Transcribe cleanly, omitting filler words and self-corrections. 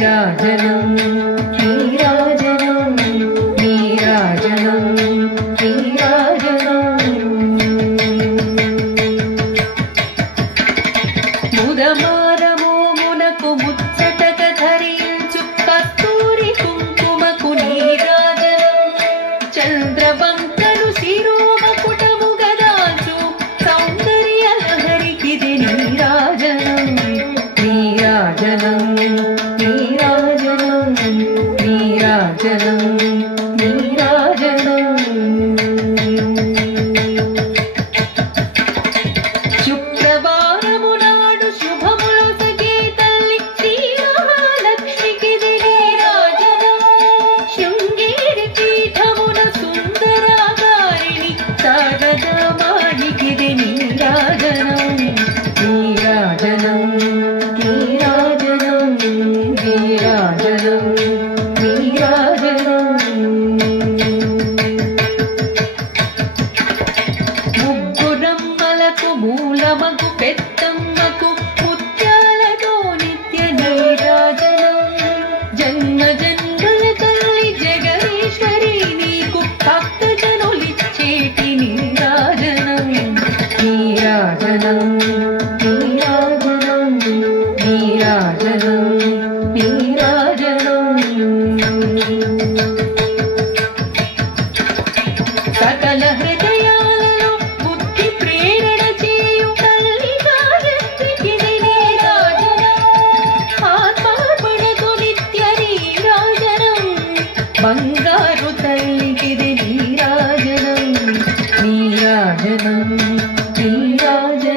నీరాజనం నీరాజనం నీరాజనం నీరాజనం ముదమారమోమునకు ముచ్చటక ధరించు కస్తూరి కుంకుమకు నీరాజనం చంద్రవంకను శిరోమకుటము గదాచు సౌందర్య లహరికిది నీరాజనం నీరాజనం నీరాజనం నీరాజనం నీరాజనం శుక్రవారము నాడు శుభములొసగే తల్లి శ్రీ మహాలక్ష్మికిది నీరాజనం శృంగేరి పీఠమున సుందరాకారిణి శారదామాయికిది నీరాజనం నీరాజనం నీరాజనం నీరాజనం నీరాజనం ముగ్గురమ్మలకు మూలమగు పెద్దమ్మకు ముత్యాలతో నిత్య నీరాజనం జన్మ జన్మల తల్లి జగదీశ్వరి నీకు భక్తజనులిచ్చేటి నీరాజనం నీరాజనం నీరాజనం నీరాజనం నీరాజనం సకల హృదయాలలో బుద్ధి ప్రేరణ చేయు తల్లి గాయత్రికిది నీరాజనం ఆత్మార్పణకు నిత్య నీరాజనం బంగారు తల్లికిది నీరాజనం నీరాజనం నీరాజనం